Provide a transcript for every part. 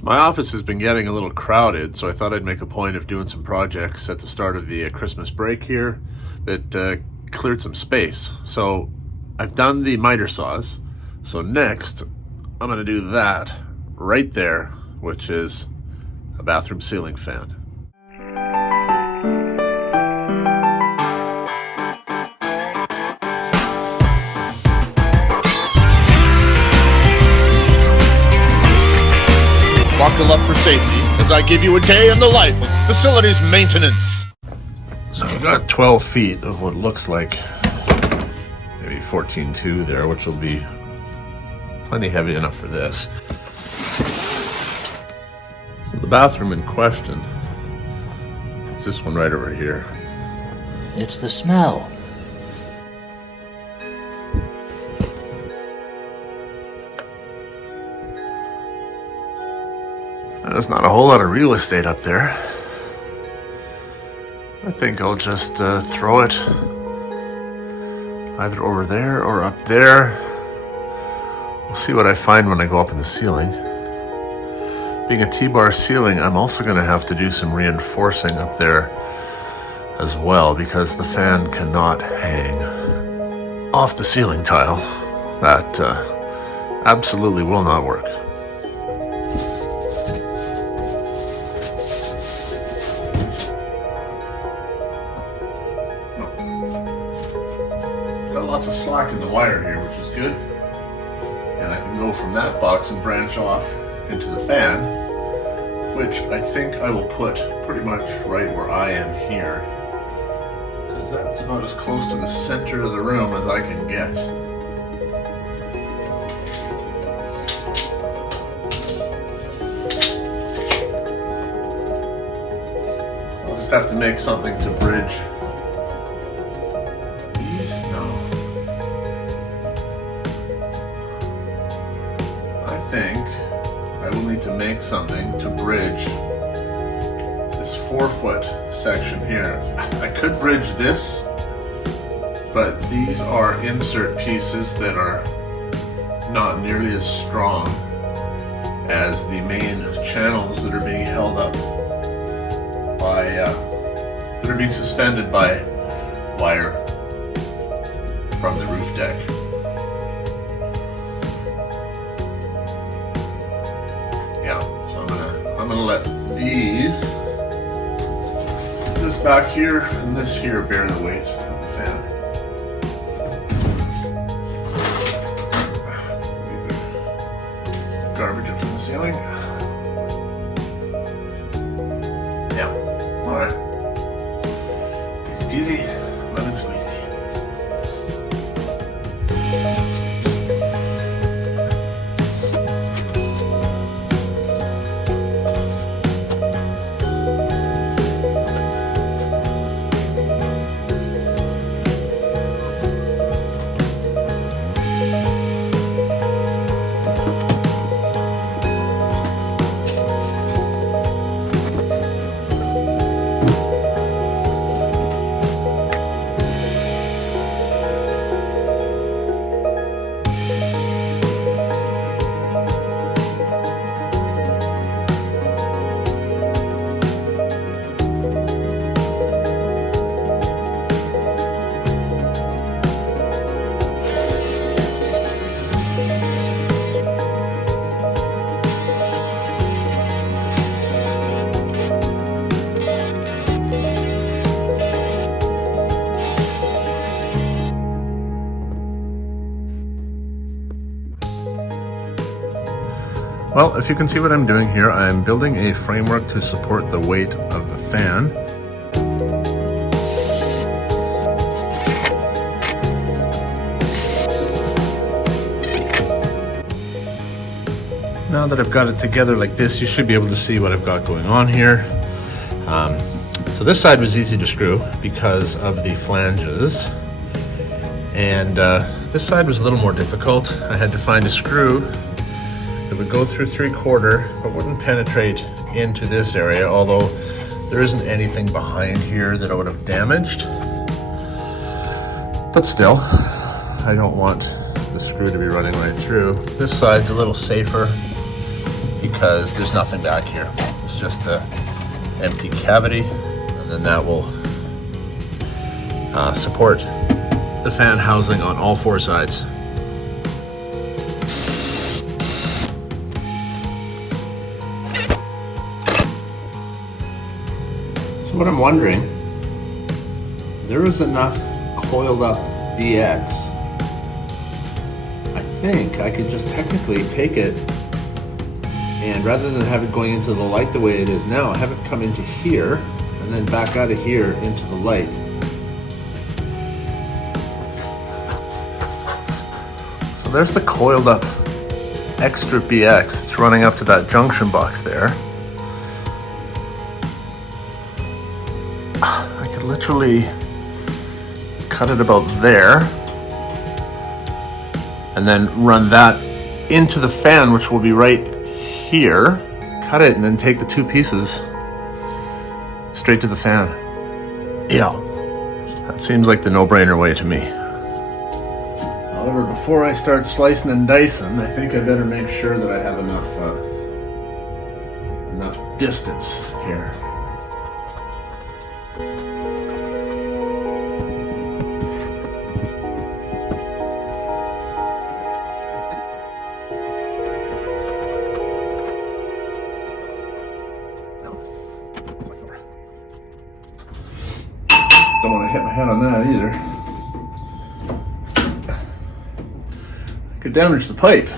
So my office has been getting a little crowded, so I thought I'd make a point of doing some projects at the start of the Christmas break here that cleared some space. So I've done the miter saws. So next, I'm going to do that right there, which is a bathroom ceiling fan. Buckle up for safety as I give you a day in the life of facilities maintenance. So I've got 12 feet of what looks like maybe 14.2 there, which will be plenty heavy enough for this. So the bathroom in question is this one right over here. It's the smell. There's not a whole lot of real estate up there. I think I'll just throw it either over there or up there. We'll see what I find when I go up in the ceiling. Being a T-bar ceiling, I'm also going to have to do some reinforcing up there as well, because the fan cannot hang off the ceiling tile. That absolutely will not work. Got lots of slack in the wire here, which is good. And I can go from that box and branch off into the fan, which I think I will put pretty much right where I am here, because that's about as close to the center of the room as I can get. So I'll just have to make something to bridge these. No. I think I will need to make something to bridge this 4-foot section here. I could bridge this, but these are insert pieces that are not nearly as strong as the main channels that are being held up by, that are being suspended by wire from the roof deck. Yeah, so I'm gonna let these, this back here and this here, bear the weight of the fan. Leave the garbage up in the ceiling. Yeah, all right. Easy peasy, lemon squeezy. Well, if you can see what I'm doing here, I'm building a framework to support the weight of the fan. Now that I've got it together like this, you should be able to see what I've got going on here. So this side was easy to screw because of the flanges, and this side was a little more difficult. I had to find a screw that would go through 3/4 but wouldn't penetrate into this area, although there isn't anything behind here that I would have damaged. But still, I don't want the screw to be running right through. This side's a little safer because there's nothing back here. It's just an empty cavity, and then that will support the fan housing on all four sides. So what I'm wondering, there is enough coiled up BX. I think I could just technically take it, and rather than have it going into the light the way it is now, have it come into here and then back out of here into the light. So there's the coiled up extra BX. It's running up to that junction box there. I could literally cut it about there and then run that into the fan, which will be right here. Cut it and then take the two pieces straight to the fan. Yeah, that seems like the no-brainer way to me. However, before I start slicing and dicing, I think I better make sure that I have enough distance here. Don't want to hit my head on that either. Could damage the pipe.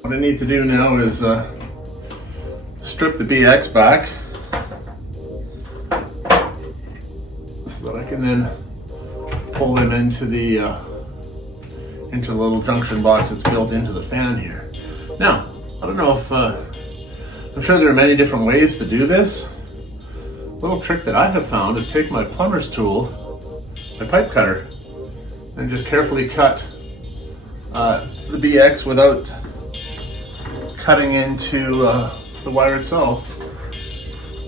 What I need to do now is strip the BX back, so that I can then pull them into the little junction box that's built into the fan here. Now, I don't know if I'm sure there are many different ways to do this. A little trick that I have found is take my plumber's tool, my pipe cutter, and just carefully cut the BX without cutting into the wire itself.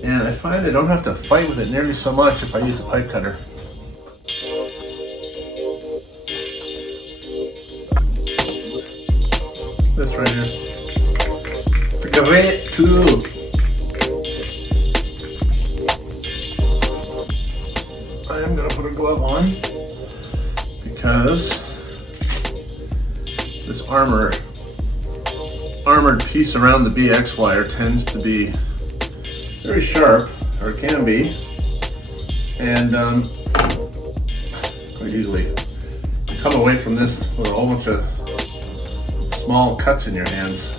And I find I don't have to fight with it nearly so much if I use the pipe cutter. This right here. It's a great tool. I am going to put a glove on because this armored piece around the BX wire tends to be very sharp, or it can be, and quite easily you come away from this with a whole bunch of small cuts in your hands.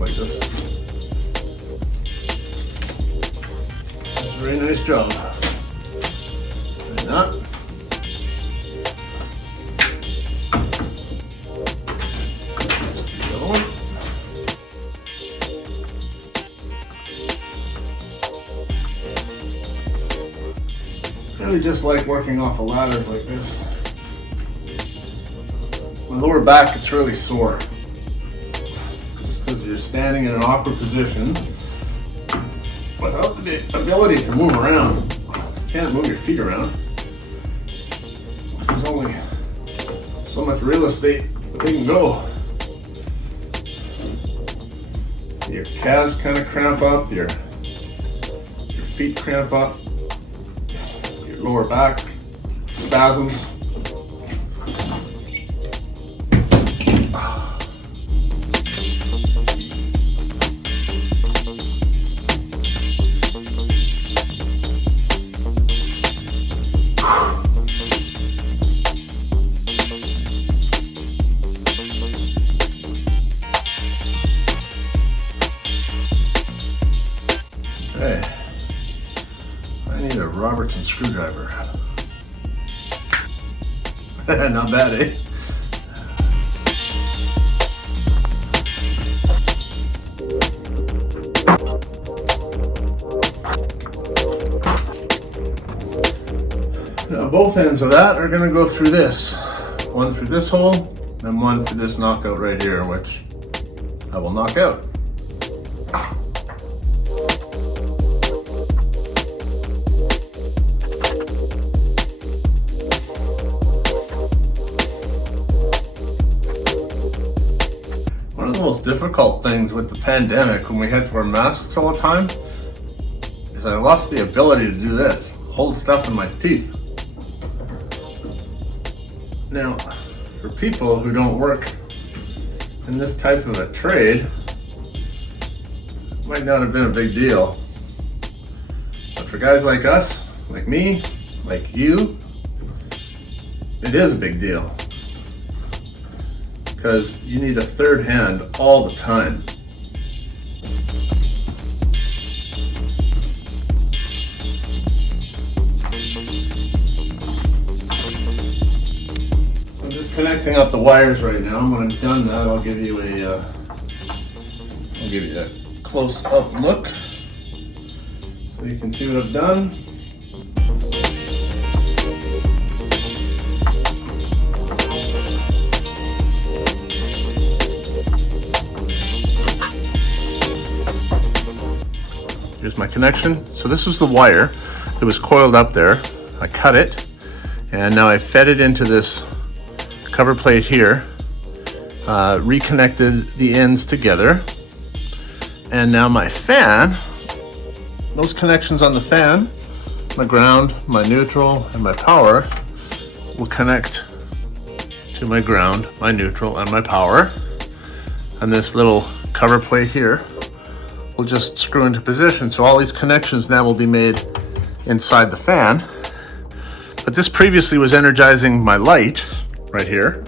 Like this. Very nice job. Like that. I really just like working off of ladders like this. My lower back gets really sore because you're standing in an awkward position without the ability to move around. You can't move your feet around. There's only so much real estate that they can go. Your calves kind of cramp up, your feet cramp up, your lower back spasms. Okay, I need a Robertson screwdriver. Not bad, eh? Now both ends of that are gonna go through this. One through this hole, and one through this knockout right here, which I will knock out. One of the most difficult things with the pandemic when we had to wear masks all the time is I lost the ability to do this, hold stuff in my teeth. Now, for people who don't work in this type of a trade, it might not have been a big deal. But for guys like us, like me, like you, it is a big deal. Because you need a third hand all the time. I'm just connecting up the wires right now. When I'm done that, I'll give you a close-up look so you can see what I've done. Here's my connection. So this was the wire that was coiled up there. I cut it, and now I fed it into this cover plate here, reconnected the ends together, and now my fan, those connections on the fan, my ground, my neutral, and my power will connect to my ground, my neutral, and my power. And this little cover plate here will just screw into position. So all these connections now will be made inside the fan. But this previously was energizing my light right here.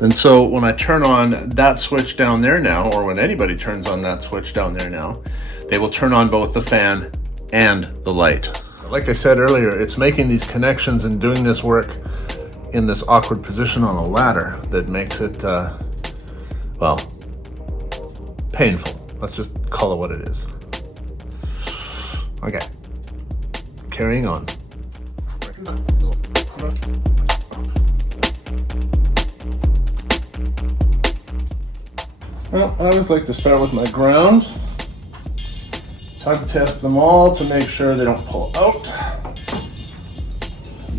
And so when I turn on that switch down there now, or when anybody turns on that switch down there now, they will turn on both the fan and the light. Like I said earlier, it's making these connections and doing this work in this awkward position on a ladder that makes it, well, painful. Let's just call it what it is. Okay, carrying on. Well, I always like to start with my ground. Tug test them all to make sure they don't pull out.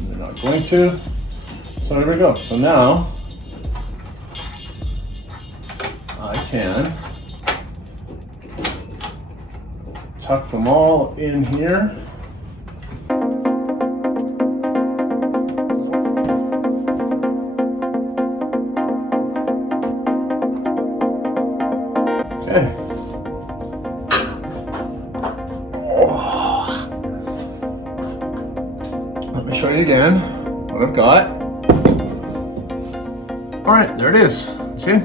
They're not going to. So here we go. So now I can tuck them all in here. Okay. Oh. Let me show you again what I've got. All right, there it is. See?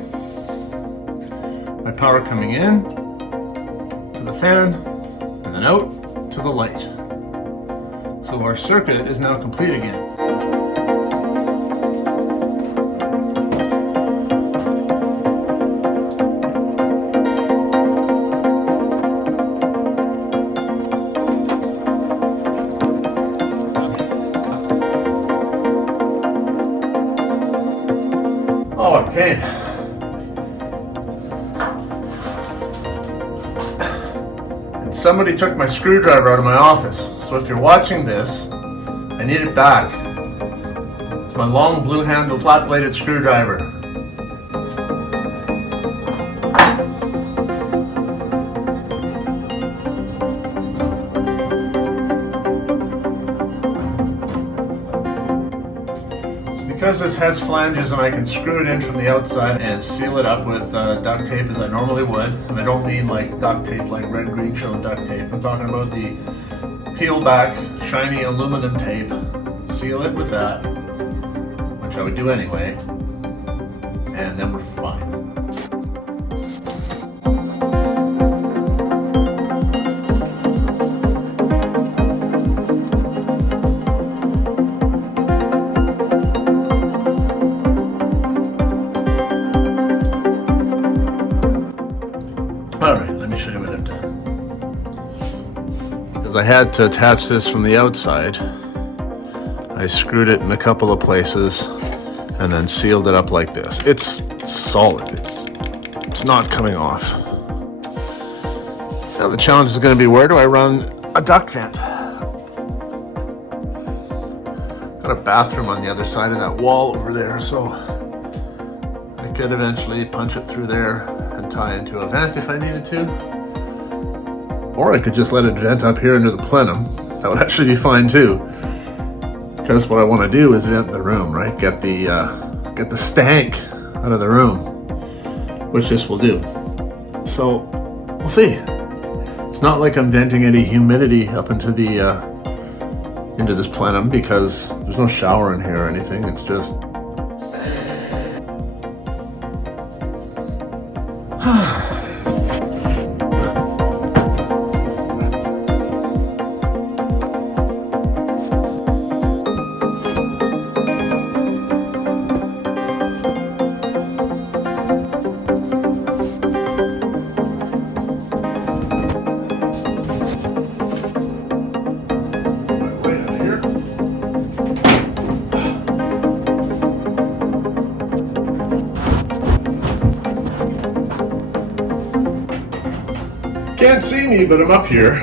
My power coming in to the fan, and then out to the light. So our circuit is now complete again. Oh, a pain. Somebody took my screwdriver out of my office, so if you're watching this, I need it back. It's my long blue-handled flat-bladed screwdriver. Because this has flanges and I can screw it in from the outside and seal it up with duct tape as I normally would, and I don't mean like duct tape like Red Green Show duct tape, I'm talking about the peel back shiny aluminum tape. Seal it with that, which I would do anyway, and then we're fine. All right, let me show you what I've done. Because I had to attach this from the outside, I screwed it in a couple of places and then sealed it up like this. It's solid. It's not coming off. Now the challenge is going to be, where do I run a duct vent? Got a bathroom on the other side of that wall over there, so I could eventually punch it through there and tie into a vent if I needed to. Or I could just let it vent up here into the plenum. That would actually be fine too. Because what I want to do is vent the room, right? Get the stank out of the room, which this will do. So we'll see. It's not like I'm venting any humidity up into this plenum, because there's no shower in here or anything. It's just can't see me, but I'm up here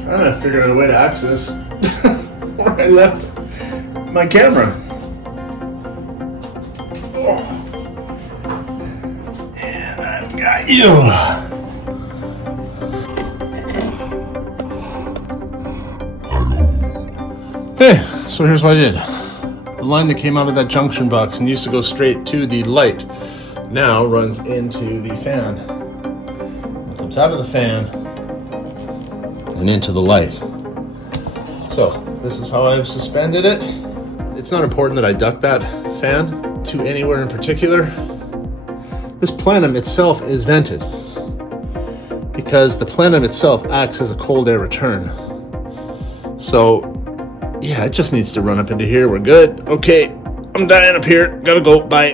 trying to figure out a way to access where I left my camera. Oh. And I've got you. Okay, so here's what I did. The line that came out of that junction box and used to go straight to the light now runs into the fan. It comes out of the fan and into the light. So this is how I've suspended it. It's not important that I duct that fan to anywhere in particular. This plenum itself is vented because the plenum itself acts as a cold air return. So yeah, it just needs to run up into here. We're good. Okay, I'm dying up here. Gotta go. Bye.